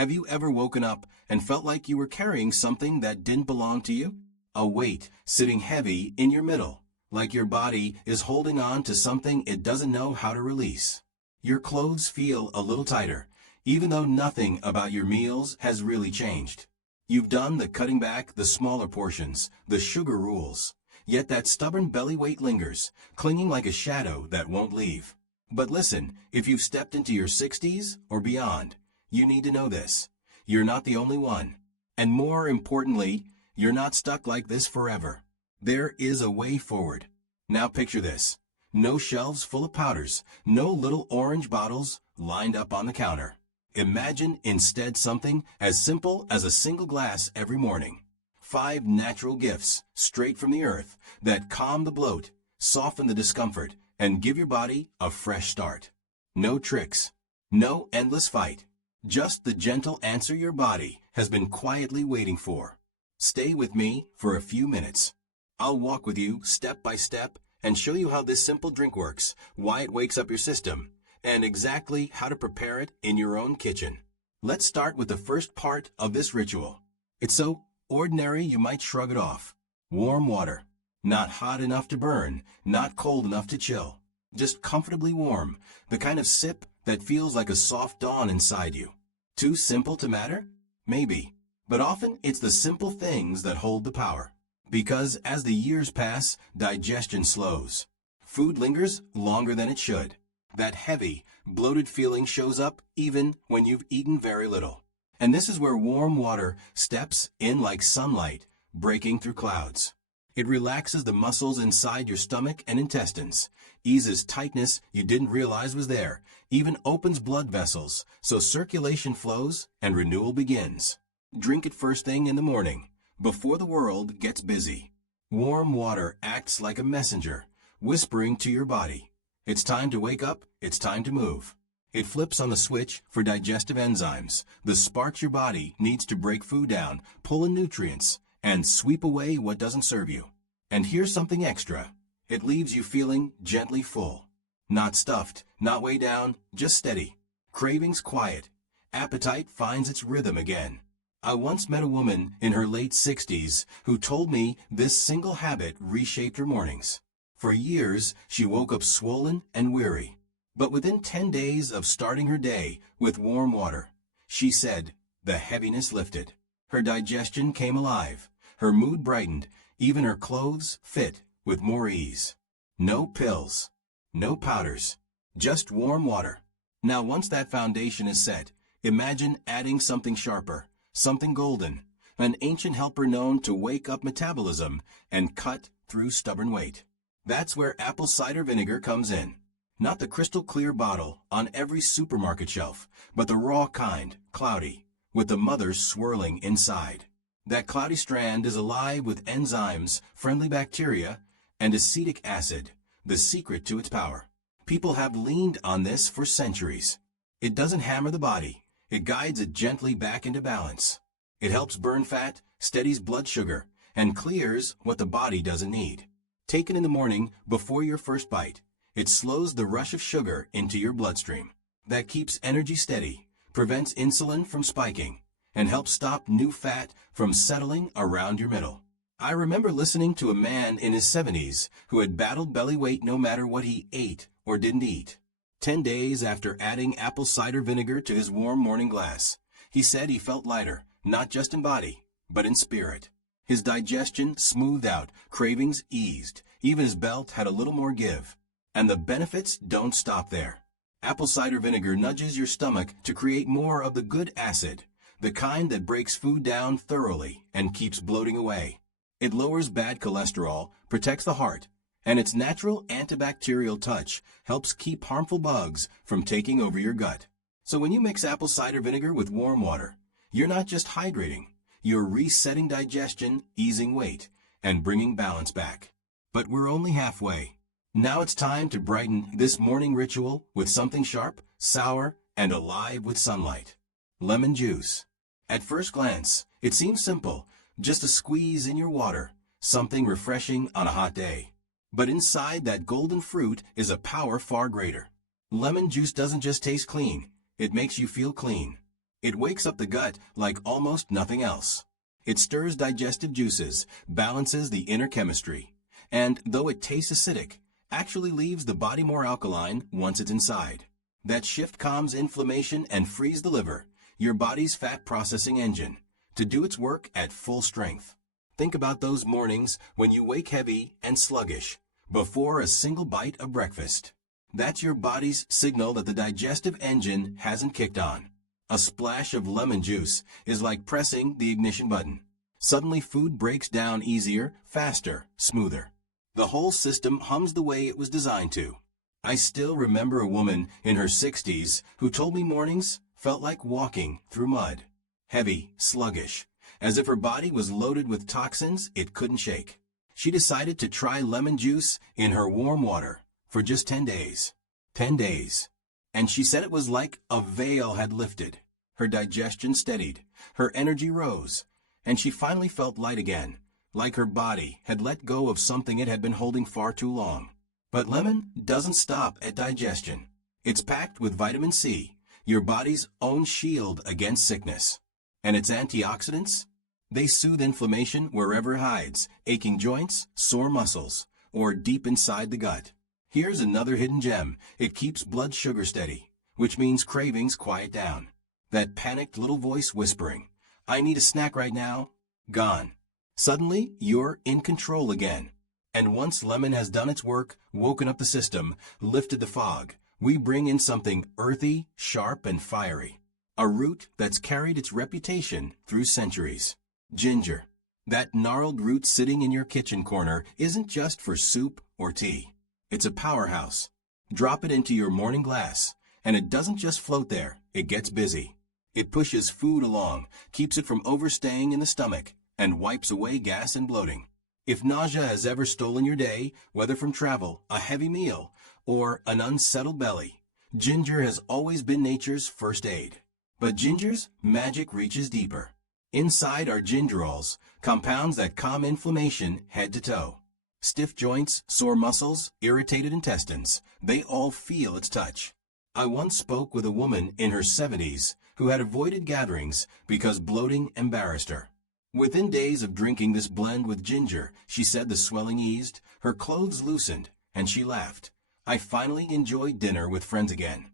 Have you ever woken up and felt like you were carrying something that didn't belong to you? A weight sitting heavy in your middle, like your body is holding on to something it doesn't know how to release. Your clothes feel a little tighter, even though nothing about your meals has really changed. You've done the cutting back the smaller portions, the sugar rules, yet that stubborn belly weight lingers, clinging like a shadow that won't leave. But listen, if you've stepped into your 60s or beyond, you need to know this. You're not the only one. And more importantly, you're not stuck like this forever. There is a way forward. Now picture this. No shelves full of powders, no little orange bottles lined up on the counter. Imagine instead something as simple as a single glass every morning. 5 natural gifts, straight from the earth, that calm the bloat, soften the discomfort, and give your body a fresh start. No tricks. No endless fight. Just the gentle answer your body has been quietly waiting for. Stay with me for a few minutes. I'll walk with you step by step and show you how this simple drink works, why it wakes up your system, and exactly how to prepare it in your own kitchen. Let's start with the first part of this ritual. It's so ordinary you might shrug it off. Warm water. Not hot enough to burn, not cold enough to chill. Just comfortably warm, the kind of sip that feels like a soft dawn inside you. Too simple to matter? Maybe. But often it's the simple things that hold the power. Because as the years pass, digestion slows. Food lingers longer than it should. That heavy, bloated feeling shows up even when you've eaten very little. And this is where warm water steps in like sunlight, breaking through clouds. It relaxes the muscles inside your stomach and intestines, eases tightness you didn't realize was there, even opens blood vessels so circulation flows and renewal begins. Drink it first thing in the morning, before the world gets busy. Warm water acts like a messenger, whispering to your body, it's time to wake up, it's time to move. It flips on the switch for digestive enzymes, the sparks your body needs to break food down, pull in nutrients, and sweep away what doesn't serve you. And here's something extra. It leaves you feeling gently full. Not stuffed, not way down, just steady. Cravings quiet. Appetite finds its rhythm again. I once met a woman in her late 60s who told me this single habit reshaped her mornings. For years, she woke up swollen and weary. But within 10 days of starting her day with warm water, she said the heaviness lifted. Her digestion came alive. Her mood brightened. Even her clothes fit with more ease. No pills. No powders. Just warm water. Now once that foundation is set, imagine adding something sharper, something golden, an ancient helper known to wake up metabolism and cut through stubborn weight. That's where apple cider vinegar comes in. Not the crystal clear bottle on every supermarket shelf, but the raw kind, cloudy, with the mother swirling inside. That cloudy strand is alive with enzymes, friendly bacteria, and acetic acid, the secret to its power. People have leaned on this for centuries. It doesn't hammer the body. It guides it gently back into balance. It helps burn fat, steadies blood sugar, and clears what the body doesn't need. Taken in the morning before your first bite, it slows the rush of sugar into your bloodstream. That keeps energy steady, prevents insulin from spiking, and helps stop new fat from settling around your middle. I remember listening to a man in his 70s who had battled belly weight no matter what he ate or didn't eat. 10 days after adding apple cider vinegar to his warm morning glass, he said he felt lighter, not just in body, but in spirit. His digestion smoothed out, cravings eased, even his belt had a little more give. And the benefits don't stop there. Apple cider vinegar nudges your stomach to create more of the good acid, the kind that breaks food down thoroughly and keeps bloating away. It lowers bad cholesterol, protects the heart, and its natural antibacterial touch helps keep harmful bugs from taking over your gut. So when you mix apple cider vinegar with warm water, you're not just hydrating, you're resetting digestion, easing weight, and bringing balance back. But we're only halfway. Now it's time to brighten this morning ritual with something sharp, sour, and alive with sunlight. Lemon juice. At first glance, it seems simple, just a squeeze in your water, something refreshing on a hot day. But inside that golden fruit is a power far greater. Lemon juice doesn't just taste clean, it makes you feel clean. It wakes up the gut like almost nothing else. It stirs digestive juices, balances the inner chemistry, and though it tastes acidic, actually leaves the body more alkaline once it's inside. That shift calms inflammation and frees the liver, your body's fat processing engine, to do its work at full strength. Think about those mornings when you wake heavy and sluggish before a single bite of breakfast. That's your body's signal that the digestive engine hasn't kicked on. A splash of lemon juice is like pressing the ignition button. Suddenly food breaks down easier, faster, smoother. The whole system hums the way it was designed to. I still remember a woman in her 60s who told me mornings felt like walking through mud. Heavy, sluggish, as if her body was loaded with toxins it couldn't shake. She decided to try lemon juice in her warm water for just 10 days. 10 days. And she said it was like a veil had lifted. Her digestion steadied, her energy rose, and she finally felt light again, like her body had let go of something it had been holding far too long. But lemon doesn't stop at digestion. It's packed with vitamin C, your body's own shield against sickness. And its antioxidants? They soothe inflammation wherever it hides, aching joints, sore muscles, or deep inside the gut. Here's another hidden gem. It keeps blood sugar steady, which means cravings quiet down. That panicked little voice whispering, "I need a snack right now," gone. Suddenly, you're in control again. And once lemon has done its work, woken up the system, lifted the fog, we bring in something earthy, sharp, and fiery. A root that's carried its reputation through centuries. Ginger. That gnarled root sitting in your kitchen corner isn't just for soup or tea. It's a powerhouse. Drop it into your morning glass, and it doesn't just float there, it gets busy. It pushes food along, keeps it from overstaying in the stomach, and wipes away gas and bloating. If nausea has ever stolen your day, whether from travel, a heavy meal, or an unsettled belly, ginger has always been nature's first aid. But ginger's magic reaches deeper. Inside are gingerols, compounds that calm inflammation head to toe. Stiff joints, sore muscles, irritated intestines, they all feel its touch. I once spoke with a woman in her 70s who had avoided gatherings because bloating embarrassed her. Within days of drinking this blend with ginger, she said the swelling eased, her clothes loosened, and she laughed. I finally enjoyed dinner with friends again.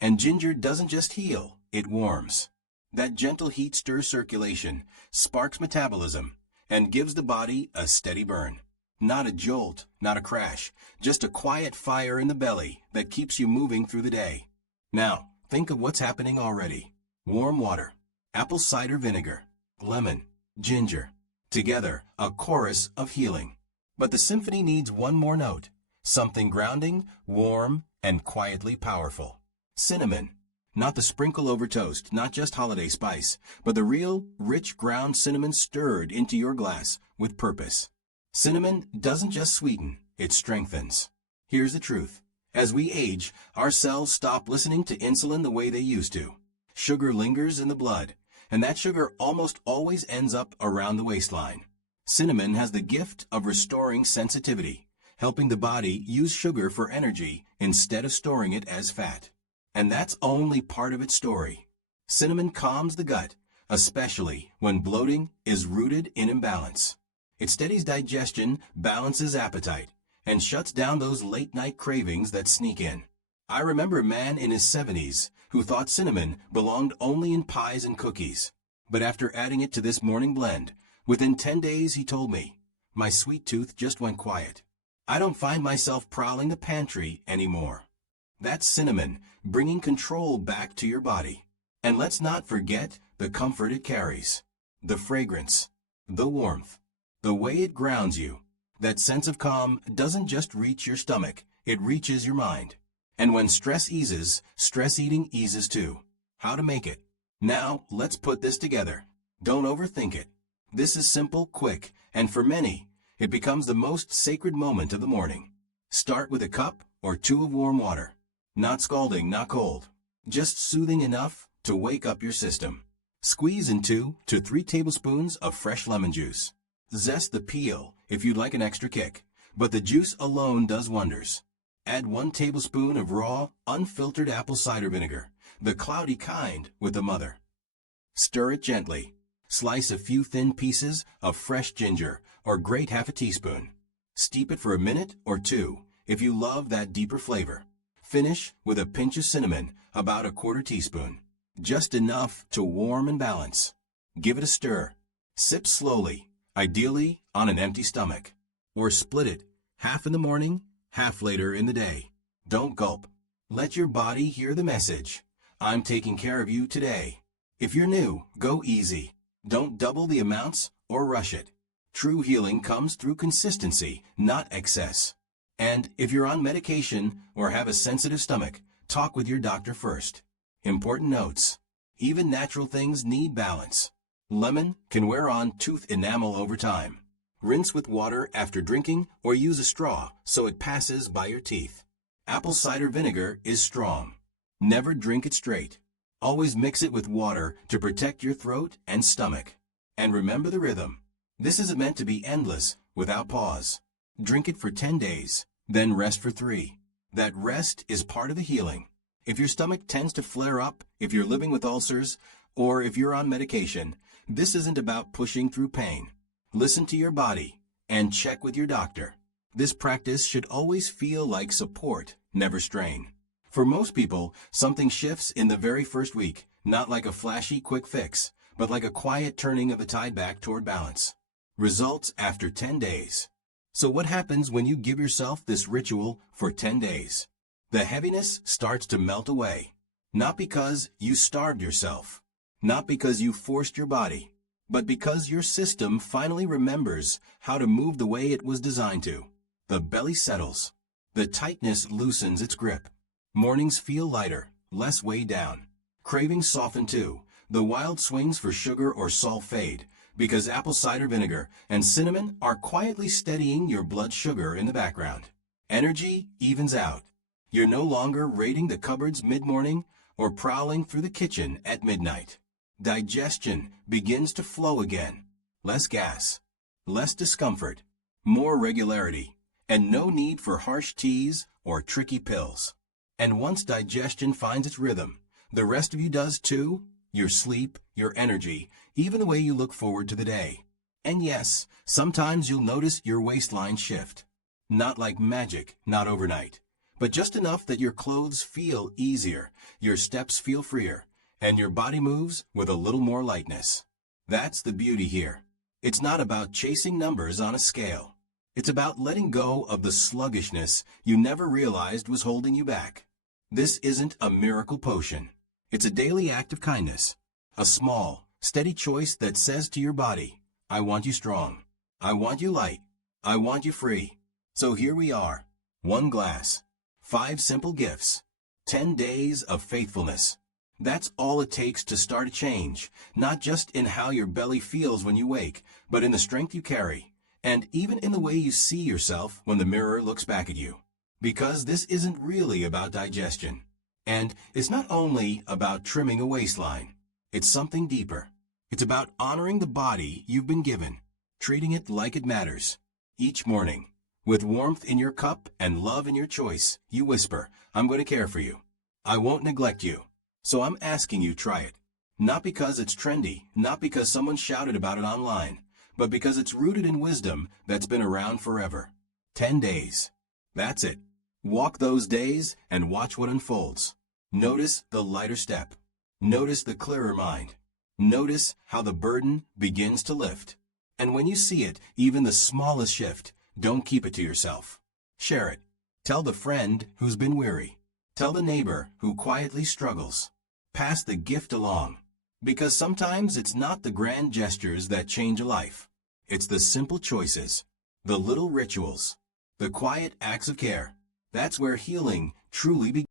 And ginger doesn't just heal, it warms. That gentle heat stirs circulation, sparks metabolism, and gives the body a steady burn. Not a jolt, not a crash, just a quiet fire in the belly that keeps you moving through the day. Now, think of what's happening already. Warm water, apple cider vinegar, lemon, ginger. Together, a chorus of healing. But the symphony needs one more note. Something grounding, warm, and quietly powerful. Cinnamon. Not the sprinkle over toast, not just holiday spice, but the real, rich ground cinnamon stirred into your glass with purpose. Cinnamon doesn't just sweeten, it strengthens. Here's the truth. As we age, our cells stop listening to insulin the way they used to. Sugar lingers in the blood, and that sugar almost always ends up around the waistline. Cinnamon has the gift of restoring sensitivity, helping the body use sugar for energy instead of storing it as fat. And that's only part of its story. Cinnamon calms the gut, especially when bloating is rooted in imbalance. It steadies digestion, balances appetite, and shuts down those late-night cravings that sneak in. I remember a man in his 70s who thought cinnamon belonged only in pies and cookies. But after adding it to this morning blend, within 10 days he told me, "My sweet tooth just went quiet. I don't find myself prowling the pantry anymore." That's cinnamon, bringing control back to your body. And let's not forget the comfort it carries. The fragrance, the warmth, the way it grounds you. That sense of calm doesn't just reach your stomach, it reaches your mind. And when stress eases, stress eating eases too. How to make it? Now, let's put this together. Don't overthink it. This is simple, quick, and for many, it becomes the most sacred moment of the morning. Start with a cup or two of warm water. Not scalding, not cold. Just soothing enough to wake up your system. Squeeze in 2 to 3 tablespoons of fresh lemon juice. Zest the peel if you'd like an extra kick, but the juice alone does wonders. Add 1 tablespoon of raw, unfiltered apple cider vinegar, the cloudy kind with the mother. Stir it gently. Slice a few thin pieces of fresh ginger or grate half a teaspoon. Steep it for a minute or two if you love that deeper flavor. Finish with a pinch of cinnamon, about a quarter teaspoon. Just enough to warm and balance. Give it a stir. Sip slowly, ideally on an empty stomach. Or split it, half in the morning, half later in the day. Don't gulp. Let your body hear the message. I'm taking care of you today. If you're new, go easy. Don't double the amounts or rush it. True healing comes through consistency, not excess. And if you're on medication or have a sensitive stomach, talk with your doctor first. Important notes. Even natural things need balance. Lemon can wear on tooth enamel over time. Rinse with water after drinking or use a straw so it passes by your teeth. Apple cider vinegar is strong. Never drink it straight. Always mix it with water to protect your throat and stomach. And remember the rhythm. This isn't meant to be endless, without pause. Drink it for 10 days, then rest for 3. That rest is part of the healing. If your stomach tends to flare up, if you're living with ulcers, or if you're on medication, this isn't about pushing through pain. Listen to your body and check with your doctor. This practice should always feel like support, never strain. For most people, something shifts in the very first week, not like a flashy quick fix, but like a quiet turning of the tide back toward balance. Results after 10 days. So what happens when you give yourself this ritual for 10 days? The heaviness starts to melt away. Not because you starved yourself, not because you forced your body, but because your system finally remembers how to move the way it was designed to. The belly settles. The tightness loosens its grip. Mornings feel lighter, less weighed down. Cravings soften too. The wild swings for sugar or salt fade, because apple cider vinegar and cinnamon are quietly steadying your blood sugar in the background. Energy evens out. You're no longer raiding the cupboards mid-morning or prowling through the kitchen at midnight. Digestion begins to flow again. Less gas, less discomfort, more regularity, and no need for harsh teas or tricky pills. And once digestion finds its rhythm, the rest of you does too. Your sleep, your energy, even the way you look forward to the day. And yes, sometimes you'll notice your waistline shift. Not like magic, not overnight, but just enough that your clothes feel easier, your steps feel freer, and your body moves with a little more lightness. That's the beauty here. It's not about chasing numbers on a scale. It's about letting go of the sluggishness you never realized was holding you back. This isn't a miracle potion. It's a daily act of kindness. A small, steady choice that says to your body, I want you strong. I want you light. I want you free. So here we are. 1 glass. 5 simple gifts. 10 days of faithfulness. That's all it takes to start a change, not just in how your belly feels when you wake, but in the strength you carry, and even in the way you see yourself when the mirror looks back at you. Because this isn't really about digestion. And it's not only about trimming a waistline. It's something deeper. It's about honoring the body you've been given, treating it like it matters. Each morning, with warmth in your cup and love in your choice, you whisper, I'm going to care for you. I won't neglect you. So I'm asking you, try it. Not because it's trendy, not because someone shouted about it online, but because it's rooted in wisdom that's been around forever. 10 days. That's it. Walk those days and watch what unfolds. Notice the lighter step. Notice the clearer mind. Notice how the burden begins to lift. And when you see it, even the smallest shift, don't keep it to yourself. Share it. Tell the friend who's been weary. Tell the neighbor who quietly struggles. Pass the gift along. Because sometimes it's not the grand gestures that change a life. It's the simple choices, the little rituals, the quiet acts of care. That's where healing truly begins.